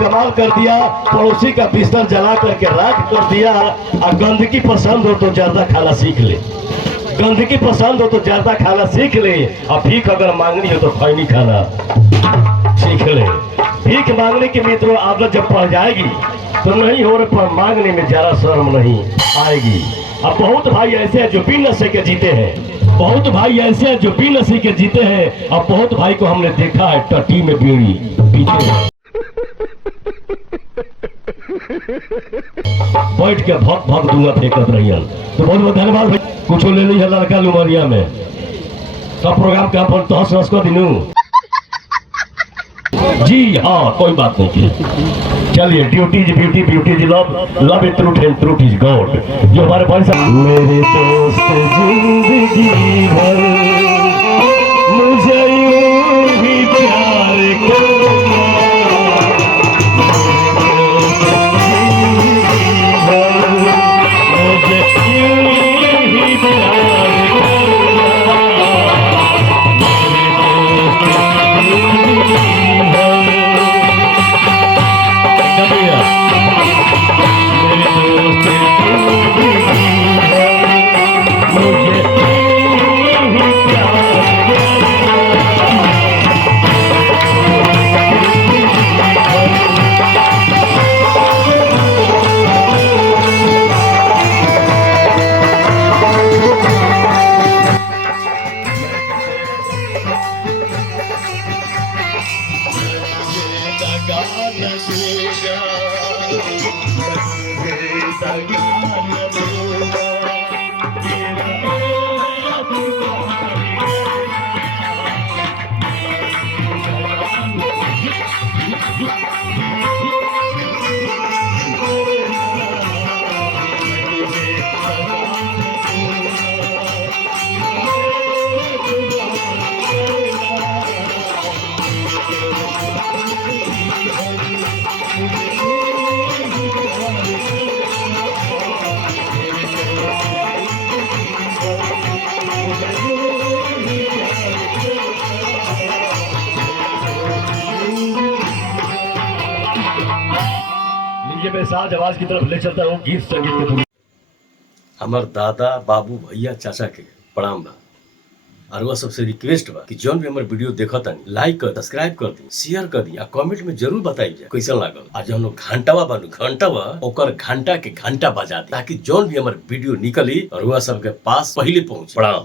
कमाल कर दिया, पड़ोसी का बिस्तर जला करके राख कर दिया। और गंदगी पसंद हो तो जर्दा खाना सीख ले, गंदगी पसंद हो तो जर्दा खाना सीख ले। और भीख अगर मांगनी हो तो खैनी खाना सीख ले। भीख मांगने की मित्रों आदत जब पड़ जाएगी तो नहीं हो रहे, पर मांगने में जरा शर्म नहीं आएगी। अब बहुत भाई ऐसे हैं जो बिन नशे के जीते हैं, बहुत भाई ऐसे हैं जो बिन नशे के जीते हैं। और बहुत भाई को हमने देखा है टट्टी में बीड़ी पीते हैं, बैठ के भग भग दूंगा फेंकत रहियन। तो बहुत बहुत धन्यवाद भाई। कुछ ले ली है लड़का लुमरिया में सब प्रोग्राम के अपन तहस नहस कर दिनू जी। हाँ कोई बात नहीं। चलिए duties beauty beauties love love is truth and truth is God. जो हमारे भाई साहब मेरे दोस्त जिंदगी भर मुझे यूं ही प्यार करना, मुझे यूं ही प्यार मैं साज आवाज की तरफ ले चलता हूँ गीत संगीत के धुन। हमार दादा बाबू भैया चाचा के प्रणाम बा। और वह सबसे रिक्वेस्ट बा कि जौन भी हमारे वीडियो देखत तानी लाइक कर सब्सक्राइब कर दी शेयर कर दी कमेंट में जरूर बताई जाए कैसा लागल। आज जौन घंटावा बानू घंटावा ओकर घंटा के घंटा बजा दी ताकि जौन भी हमारे वीडियो निकली और वह सबके पास पहले पहुंचे। प्रणाम।